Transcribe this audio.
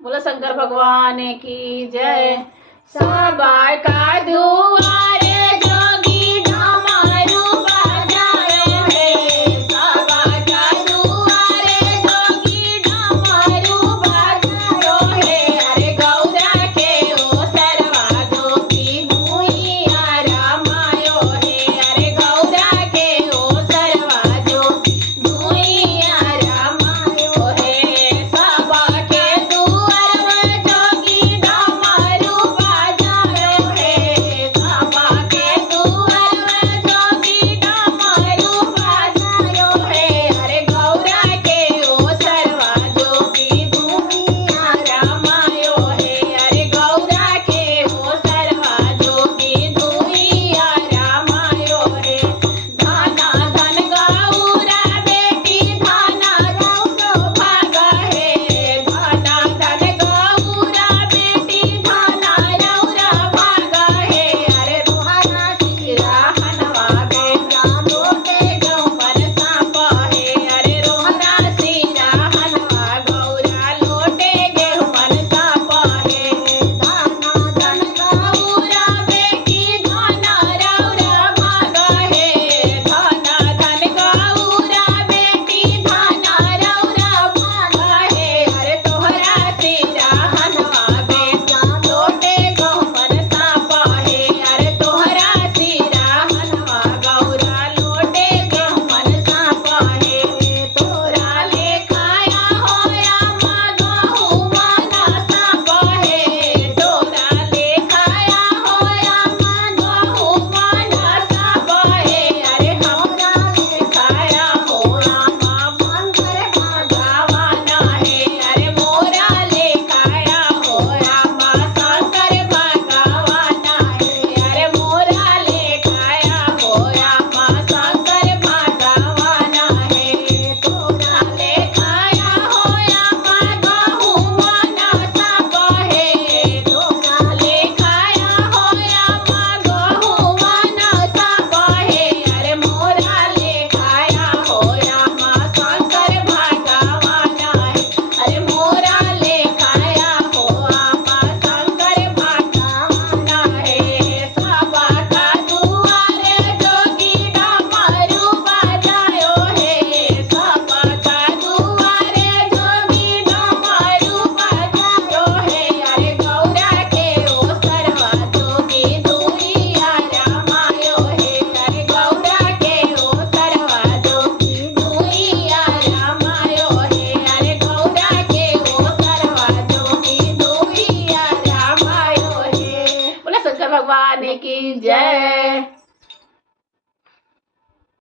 बोला शंकर भगवान की जय। सबा का दुआरे जोगी डमरू बजायो है, सबा का दुआरे जोगी डमरू बजायो है। अरे गौरा के ओ सरवा जोगी भुइया रमायो है, अरे गौरा के ओ सरवा जोगी भुइया रमायो है। सबा के दुआरवा जोगी डमरू बजायो है, सबा के दुआरवा जोगी डमरू बजायो है। अरे गौरा के ओ सरवा जोगी भुइया रमायो है, अरे गौरा के ओ सरवा जोगी भुइया रमायो है। धना धन गौरा बेटी धना रौरो भाग है, धना धन गौरा बेटी धना रौरा भाग है। अरे रोहना सिरा हनवा बेटा लोटे गौपर सांप है, अरे रोहना सिरा हनवा गौरा लोटे गेहुमन सांप है। धना धन गौरा बेटी धना रौरा भाग है, धना धन गौरा बेटी धना रौरा भाग है। अरे तोहरा सिरा हनवा बेटा लोटे गहुमन सांप है, अरे तोहरा सिरा हनवा गौरा लोटे गहुमन सांप है। तोरा लेखाया होया गहुमन सांप है, तोरा लेखाया होया गहुमन सांप है। अरे हमरा लेखाया होया शंकर भगवान है, अरे मोरा लेखाया होया शंकर भगवान है, अरे मोरा लेखाया होया शंकर भगवान है। तोरा लेखाया होया गहुमन सांप है, तोरा लेखाया होया गहुमन सांप है। अरे मोरा लेखाया होया शंकर भगवान है, अरे मोरा लेखाया होया शंकर भगवान है। सबा का दुआरे जोगी डमरू बजायो है, सबा का दुआरे जोगी डमरू बजायो है। अरे गौरा के ओ सरवा जोगी भुइया रमायो है, अरे गौरा के ओ सरवा जोगी भुइया रमायो है, अरे गौरा के ओ सरवा जोगी भुइया रमायो है। बोला शंकर भगवान की जय।